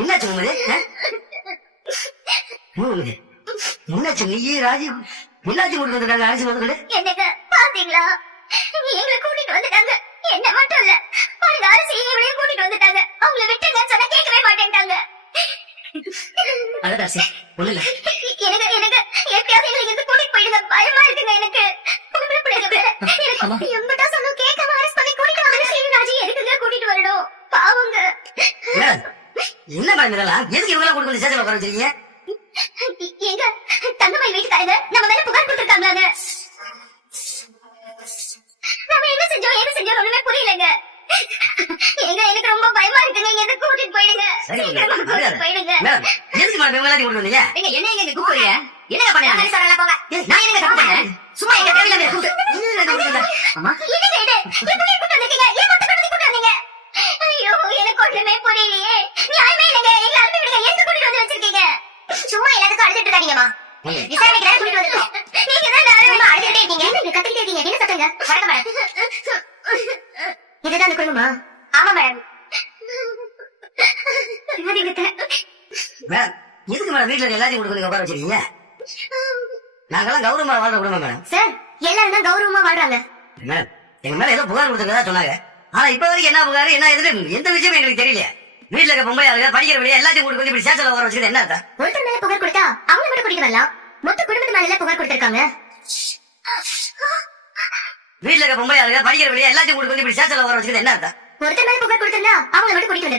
என்னாச்சு உங்களுக்கு? என்னாச்சு நீ ராஜி என்னாச்சு கொண்டு வந்துட்டாங்க அரசு வந்து என்னங்க பாத்தீங்களா? எங்களை கூட்டிட்டு வந்துட்டாங்க. என்ன மட்டும் இல்ல, பாருங்க அரசு இவளையும் கூட்டிட்டு வந்துட்டாங்க. அவங்கள விட்டுங்கன்னு சொன்னா கேட்கவே மாட்டேன்ட்டாங்க. அழகாசி ஒண்ணு இல்ல. எனக்கு எப்படியாவது எங்களை இருந்து கூட்டிட்டு போயிடுங்க. பயமா இருக்குங்க எனக்கு. எம்பிட்டா சொன்னும் கேட்காம அரசு பண்ணி கூட்டிட்டு வந்து ஸ்ரீராஜி எதுக்குங்க கூட்டிட்டு வரணும்? பாவங்க. என்ன பாருங்க இதெல்லாம் எதுக்கு இவங்க கூட்டிட்டு வந்து சேஜல உட்கார வச்சிருக்கீங்க? எங்க தங்கமணி வீட்டுக்காரங்க நம்ம மேல புகார் கொடுத்திருக்காங்களாங்க. நம்ம என்ன செஞ்சோம் ஒண்ணுமே புரியலங்க. எங்க எனக்கு ரொம்ப பயமா இருக்குங்க. எங்க கூட்டிட்டு போயிடுங்க. போயிடுங்க. எதுக்கு மேடம் இவங்க கூட்டிட்டு வந்தீங்க? எங்க என்ன எங்க கூப்பிடுறீங்க? என்னங்க பண்ணீங்க? சொல்லலாம் போங்க. நான் என்னங்க தப்பு பண்ணேன்? சும்மா எங்க தேவையில்லாம கூப்பிட்டு. அம்மா என்னங்க இது? எப்படி கூப்பிட்டு வந்தீங்க? ஏன் கூப்பிட்டு வந்தீங்க? ஐயோ எனக்கு ஒண்ணுமே புரியலையே. நியாயமே இல்லங்க. எல்லாரும் விடுங்க. எங்க கூட்டிட்டு வந்து வச்சிருக்கீங்க? சும்மா எல்லாத்துக்கும் அழுதுட்டு இருக்காதீங்கம்மா. விசாரணைக்கு தான் கூட்டிட்டு வந்துட்டோம். நீங்க தான் ரொம்ப அழுதுட்டே இருக்கீங்க. நீங்க கத்திட்டே இருக்கீங்க. என்ன சத்தங்க? வணக்கம் மேடம். இதுதான் அந்த குடும்பமா? ஆமா மேடம். மேடம் எதுக்கு மேடம் வீட்டுல எல்லாத்தையும் கொடுக்க உட்கார வச்சிருக்கீங்க? நாங்கெல்லாம் கௌரவமா வாழ்ற குடும்பம் மேடம். சார் எல்லாரும் தான் கௌரவமா வாழ்றாங்க. மேடம் எங்க மேல ஏதோ புகார் கொடுத்துருக்கதா சொன்னாங்க. ஆனா இப்ப வரைக்கும் என்ன புகார் என்ன எதுன்னு எந்த விஷயமும் எங்களுக்கு தெரியல. வீட்டுல இருக்க பொம்பளை ஆளுங்க படிக்கிற வழியா எல்லாத்தையும் கூட்டு இப்படி சேச்சல உட்கார வச்சுக்கிறது என்ன அர்த்தம்? ஒருத்தர் மேல புகார் கொடுத்தா அவங்க மட்டும் கூட்டிட்டு வரலாம். மொத்த குடும்பத்து மேல புகார் கொடுத்திருக்காங்க. வீட்டுல இருக்க பொம்பளை ஆளுங்க படிக்கிற வழியா எல்லாத்தையும் கூட்டு இப்படி சேச்சல உட்கார வச்சுக்கிறது என்ன அர்த்தம்? ஒருத்தர் மேல புகார் கொடுத்திருந்தா அவங்க மட்டும் கூட்டிட்டு வந்து